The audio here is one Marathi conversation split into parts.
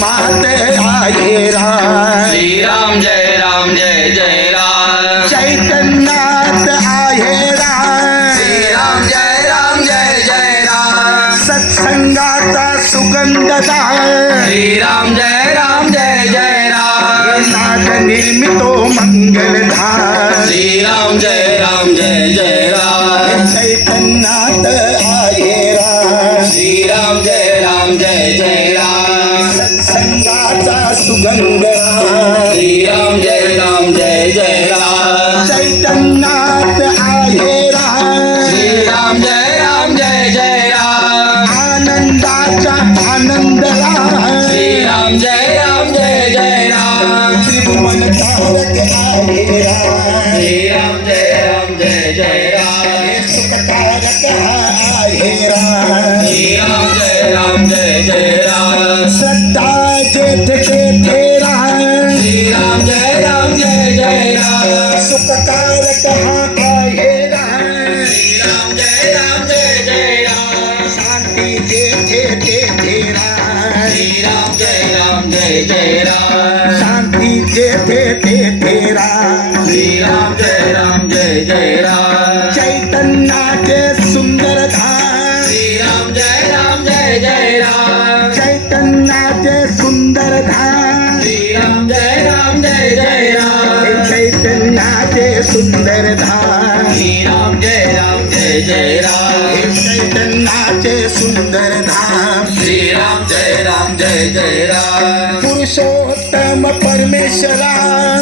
मात आहे राम. श्रीराम जय राम जय जय राम. चैतन्यात आहे राम. श्रीराम जय राम जय जय राम. सत्संगाचा सुगंध दार. श्रीराम जय राम जय जय राम. नाद निर्मितो मंगलधार. श्रीराम जय राम जय जय राम. चैतन्यात आहे राम. श्रीराम जय राम जय जय राम. सत्संगाचा सुगंध दार. श्रीराम जय राम जय जय राम. चैतन्यात आहे राम. श्रीराम जय राम जय जय राम. आनंदाचा आनंद राम. श्रीराम जय राम जय जय राम. त्रिभुवन तारक आहे राम. श्रीराम जय राम जय जय राम. सुखकारक आहे राम. श्रीराम जय राम जय जय राम. श्रद्धा जेठ तेथे राम. श्रीराम जय राम जय जय राम. सुखकारक आहे राम. श्रीराम जय राम जय जय राम. शांती जेठे तेथे राम. श्रीराम जय राम जय जय राम. शांती जेठे तेथे राम. श्रीराम जय राम जय जय राम. चैतन्याचे सुंदर धाम. श्रीराम जय राम जय जय राम. चैतन्याचे सुंदर धाम. श्रीराम जय राम जय जय राम. चैतन्याचे सुंदर धाम. श्रीराम जय राम जय जय राम. चैतन्याचे सुंदर धाम. श्रीराम जय राम जय जय राम. पुरुषोत्तम परमेश्वरा.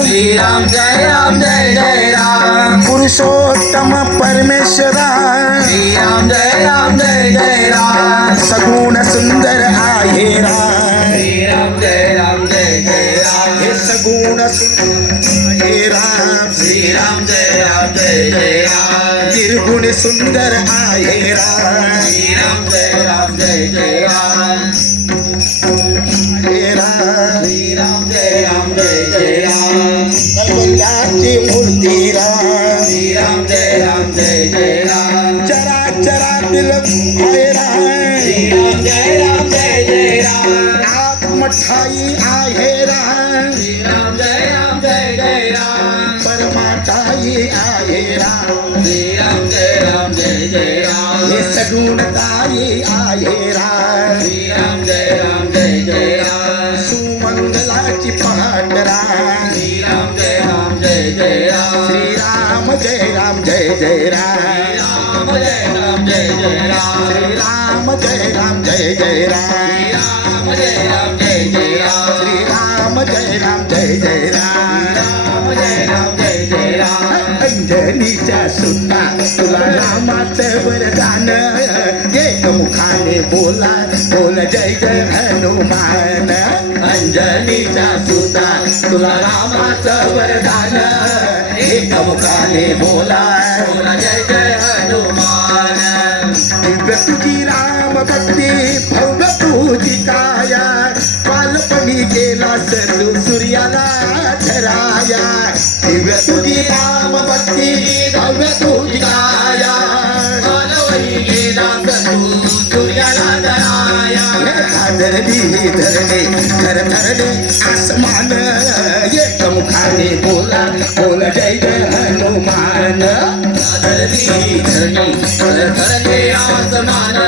श्रीराम जय राम जय जय राम. पुरुषोत्तम परमेश्वरा. श्रीराम जय राम जय जय राम. सगुण सुंदर आहे राम. श्रीराम जय राम जय जय राम. हे सगुण सुंदर आहे राम. श्रीराम जय राम जय जय राम. निर्गुण सुंदर आहे राम. श्रीराम जय राम जय जय राम. हे राम. श्रीराम जय राम जय जय राम. कल्याची मूर्ती राम. श्रीराम जय राम जय जय राम. चराचरातील आहे राम. श्रीराम जय राम जय जय राम. आत्मठाई आहे राम. श्रीराम जय राम जय जय राम. परमाठाई आहे राम. श्रीराम जय राम जय जय राम. हे सगुणताई आहे राम. श्रीराम जय राम जय जय राम. सुमंगलाची पहाट राम. श्रीराम जय राम जय जय राम. श्रीराम जय राम जय जय राम. श्रीराम जय राम जय जय राम. श्रीराम जय राम जय जय राम. श्रीराम जय राम जय जय राम. श्रीराम जय राम जय जय राम. श्रीराम जय राम जय जय राम. अंजनीच्या सुता तुला रामाचं वरदान. एक मुखाने बोला बोल जय जय हनुमान. अंजनीच्या सुता तुला रामाचं वरदान. एक मुखाने बोला बोला जय जय हनुमान. दिव्य तुझी राम भक्ती भव्य तुझी काया. बालपणी गेला तू सूर्याला धराया. दिव्य तुझी राम भक्ती भव्य तुझी काया. बालवयी गेला तू सूर्याला धराया. धरणी धरणे धर धरणे आसमान. एक मुखाने बोला बोल जय जय हनुमान. धरणी धरणी धरणे आसमान.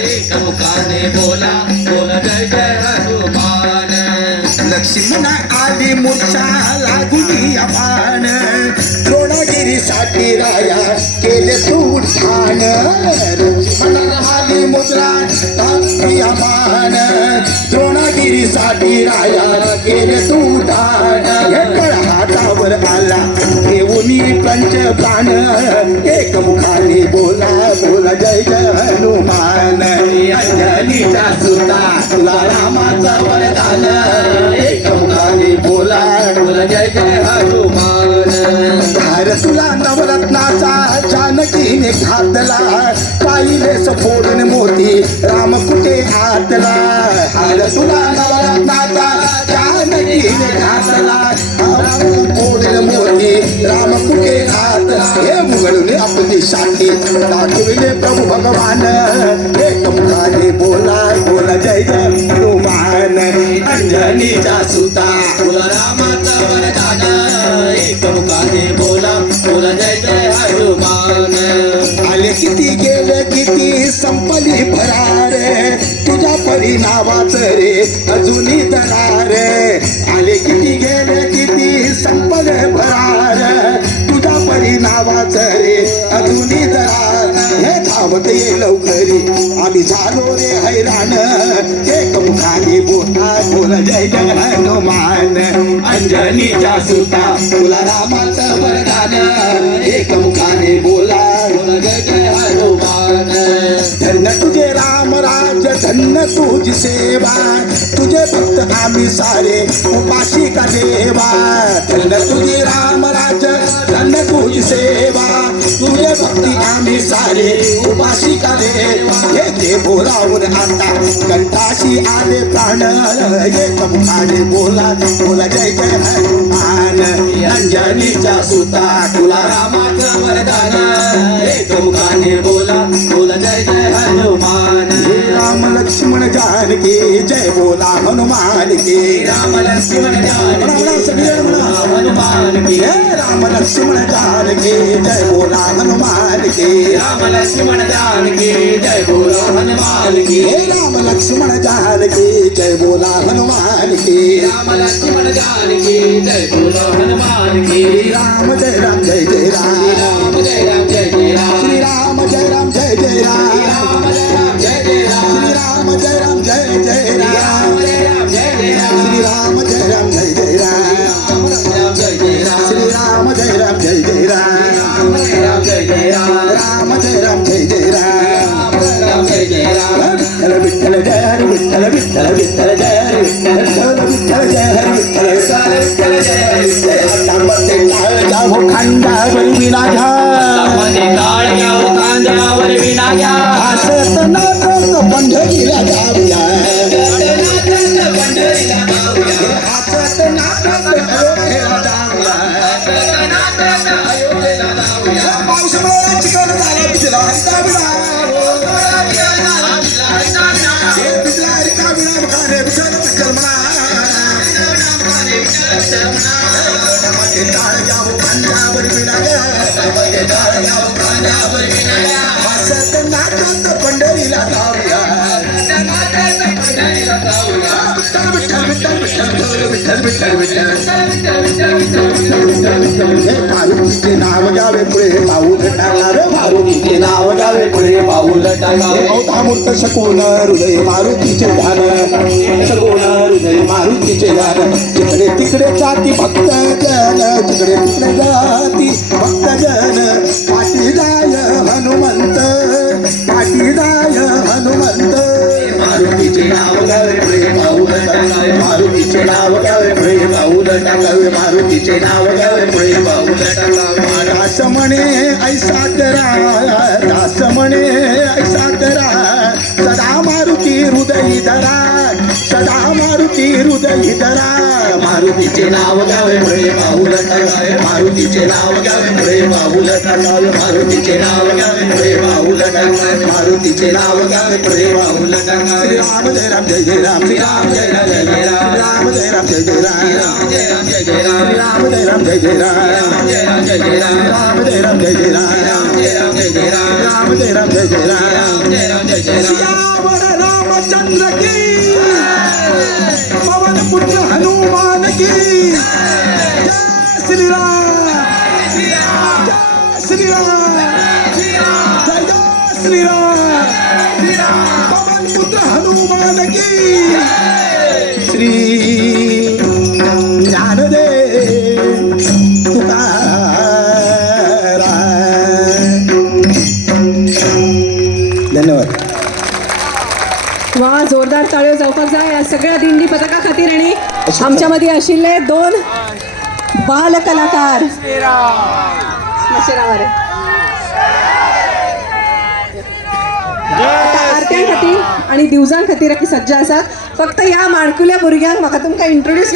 एक मुखाने बोला बोला जय जय हनुमान. लक्ष्मणा आली मूर्छा लागुनी अपान. द्रोणगिरीसाठी राया केले तू ठाण. लक्ष्मणा आली मुद्रा टाकली अपान. द्रोणगिरीसाठी राया केले तू ठाण. हातावर आला घेऊनी पंच प्राण. एक मुखाने बोला बोला जय जय हनुमान. अंजनीचा सुता तुला रामाचा वरदान. एक मुखाने बोला बोला जय जय हनुमान. धार तुला नवरत्नाचा जानकीने घातला. पाहिलेस फोडून मोती राम कुठे आतला. हार तुला नवरत्नाचा जानकीने घातला. फोडून मोती राम कुठे आतला. हे मुघलने आपली शांती दाखविले प्रभू भगवान. एक मुखाने बोला बोला जय जय हनुमान. अंजनीचा सुता तुला रामाचं वरदान एक मुखाने बोला बोला जय जय हनुमान आले किती गेले किती संपली भरार तुझ्या परी नावाच रे अजूनही दरार आले किती गेले किती संपले भरार तुझ्या परी नावाच रे अजूनही दरार हे धावत ये लवकरी आम्ही झालो रे हैराण एक मुखाने बोला बोल जय जय हनुमान अंजनीचा सुता तुला रामाचं वरदान एक मुखाने बोला बोला जय जय हनुमान धन्य तुझे राम राज धन्य तुझी सेवा तुझे भक्त आम्ही सारे उपाशी का देवा धन्य तुझे राम राज धन्य तुझी सेवा तुझे भक्ती आम्ही सारे उपाशी का देवा हे ते बोलावून आता कंठाशी आले प्राण एक मुखाने बोला बोला जय जय हनुमान अंजनीचा सुता तुला रामाचं वरदान एक मुखाने बोला बोला जय जय हनुमान हे राम लक्ष्मण जानकी जय बोला हनुमान की राम लक्ष्मण म्हणा सगळे म्हणा. हनुमान की हे राम लक्ष्मण जानकी जय बोला हनुमान की राम लक्ष्मण जानकी जय बोलो हनुमान की हे राम लक्ष्मण जानकी जय बोला हनुमान की राम लक्ष्मण जानकी जय बोलो हनुमान की राम जय राम जय जय राम राम जय राम जय जय राम श्री राम जय राम जय जय राम राम जय राम जय जय राम श्री राम जय राम जय जय राम राम जय राम जय जय राम श्री राम जय राम जय जय राम राम जय जय राम श्री राम जय राम जय जय राम राम जय राम जय जय राम राम जय राम जय जय राम राम जय जय राम विठ्ठल विठ्ठल जय हरी विठ्ठल विठ्ठल विठ्ठल जय हरी विठ्ठल विठ्ठल जय हरी विठ्ठल विठ्ठल जय हरी विठ्ठल तांबते काळ जावो खांद्यावर विराजा मध्ये काळ घ्याव खांद्यावर विना घ्या हसत नाचत पंढरीला जाऊया पंढरीला जाऊया हसत नाचत अयोध्येला जाऊया अयोध्येला जाऊया पाऊस मला चिकन झाला पिजला हंता बिना पिजला रिका बिना खाणे विठ्ठल विठ्ठल म्हणा तांबते काळ जावो खांद्यावर विराजा हसत नाचत पंढरीला जाऊया विठ्ठल विठ्ठल विठ्ठल विठ्ठल विठ्ठल विठ्ठल हे मारुतीचे नाव घ्यावे पुढे पाऊल टाका रे मारुतीचे नाव घ्यावे पुढे पाऊल टाका अवधामूर्त शकून हृदय मारुतीचे ध्यान शकून हृदय मारुतीचे ध्यान जिकडे तिकडे जाती भक्त जन जिकडे तिकडे जाती भक्त जन पाठी जाय हनुमंत पाठी जाय हनुमंत मारुतीचे नाव घ्यावे पुढे पाऊल टाकावे मारुतीचे नाव घ्यावे पुढे पाऊल टाकावे मारुतीचे नाव घ्यावे पुढे पाऊल टाकावे दास म्हणे ऐसा करा दास म्हणे ऐसा करा सदा मारुती हृदय धरा सदा मारुती हृदय धरा मारुतीचे नाव घ्यावे पुढे पाऊल टाकावे मारुतीचे नाव घ्यावे पुढे पाऊल टाकावे मारुतीचे नाव घ्यावे पुढे पाऊल टाकावे मारुतीचे नाव घ्यावे पुढे पाऊल टाकावे श्री राम जय राम जय जय राम श्री राम जय राम जय जय राम राम जय राम जय जय राम जय राम जय जय राम राम जय राम जय जय राम जय राम जय जय राम राम जय राम जय जय राम जय राम जय जय राम राम जय राम जय जय राम जय राम जय जय राम सियावर रामचंद्र की पवन पुत्र हनुमान की जय श्री राम जय श्री राम जय जय श्री राम पवन पुत्र हनुमान की श्री ज्ञानदेव तुकाराम धन्यवाद. वा जोरदार ताळ्यो जावपाक जाय या सगळ्या दिंडी पथका खातीर आणि आमच्या मदीं आशिल्ले दोन बाल कलाकार मातशें रावा रे. आता आरत्यां खातीर आणि दिवजां खातीर सज्ज आसात. फक्त ह्या माणकुल्या भुरग्यांक म्हाका तुमकां इंट्रोड्यूस